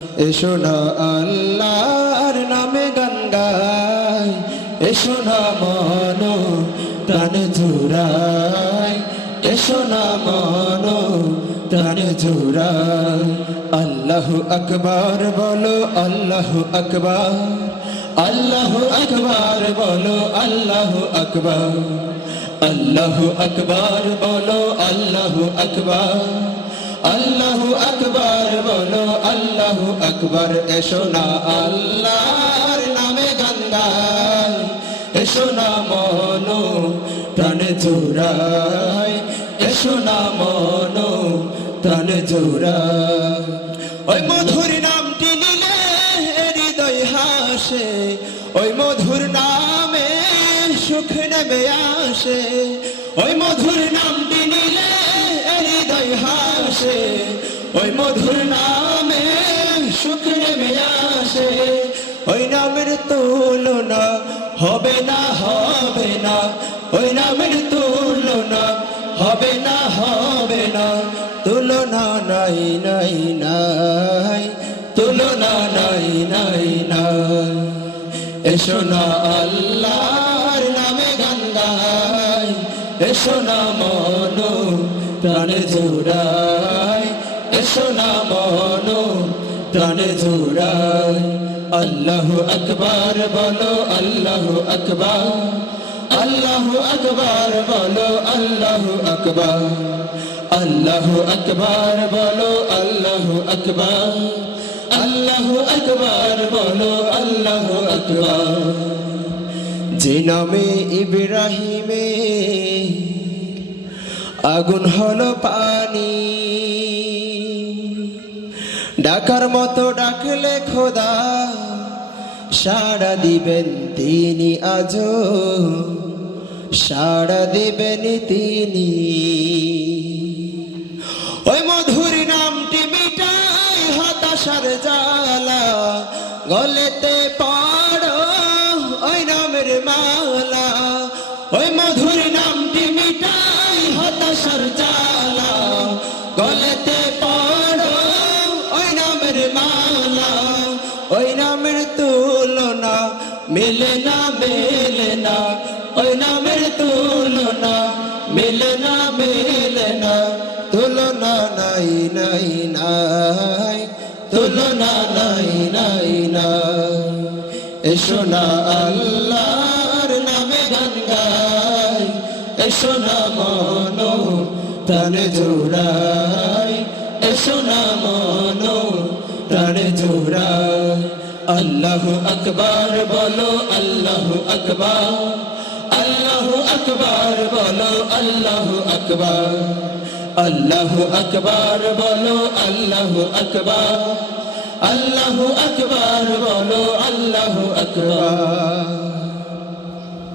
এসো না আল্লাহর নামে গান গাই, এসো না মনো প্রাণ জুড়াই, এসো না মনো প্রাণ জুড়াই। আল্লাহু আকবার বলো, আল্লাহু আকবার, আল্লাহু আকবার বলো, আল্লাহু আকবার, আল্লাহু আকবার বলো, আল্লাহু আকবার, আল্লাহু আকবার বলো, আল্লাহু আকবার। এসো না আল্লাহর নামে গান গাই, এসো না মনো প্রাণ জোড়াই, এসো না মনো প্রাণ জোড়াই। ওই মধুর নামটি নিলে হৃদয় হাসে, ওই মধুর নামে সুখ নেমে আসে, ওই মধুর নামটি নিলে হৃদয় হাসে, ওই মধুর নামে সুখ নেমে আসে। ওই নামের তুলনা হবে না, হবে না, ওই নামের তুলনা হবে না, হবে না, তুলনা নাই নাই নাই, তুলনা নাই নাই নাই। এসো না আল্লাহর নামে গান গাই, এসো না মনো প্রাণ জোড়াই, এসো না মনো প্রাণ জোড়াই। আল্লাহু আকবার বলো, আল্লাহু আকবার, আল্লাহু আকবার বলো, আল্লাহু আকবার, আল্লাহু আকবার বলো, আল্লাহু আকবার, আল্লাহু আকবার বলো, আল্লাহু আকবার। যে নামে ইব্রাহিমে আগুন হলো পানি, ডাকার মতো ডাকলে খোদা সাড়া দিবেন তিনি, আজো সাড়া দিবেন তিনি। ওই মধুর নামটি মিটাই হতাশার জ্বালা, গলেতে পড়ো ওই নামের মালা, ওই মধুর নামটি মিটাই হতাশার জ্বালা, গলেতে পড়ো ওই নামের মালা। ওই নামের তুলনা মেলে না, মেলে না, ওই নামের তুলনা মেলে না, মেলে না, তুলনা নাই নাই নাই, তুলনা নাই নাই নাই। এসো না আল্লাহর নামে গান গাই, এসো না মনো প্রাণ জোড়াই, এসো না মনো প্রাণ জোড়াই। আল্লাহু আকবার বলো, আল্লাহু আকবার, আল্লাহু আকবার বলো, আল্লাহু আকবার, আল্লাহু আকবার বলো, আল্লাহু আকবার, আল্লাহু আকবার বলো, আল্লাহু আকবার।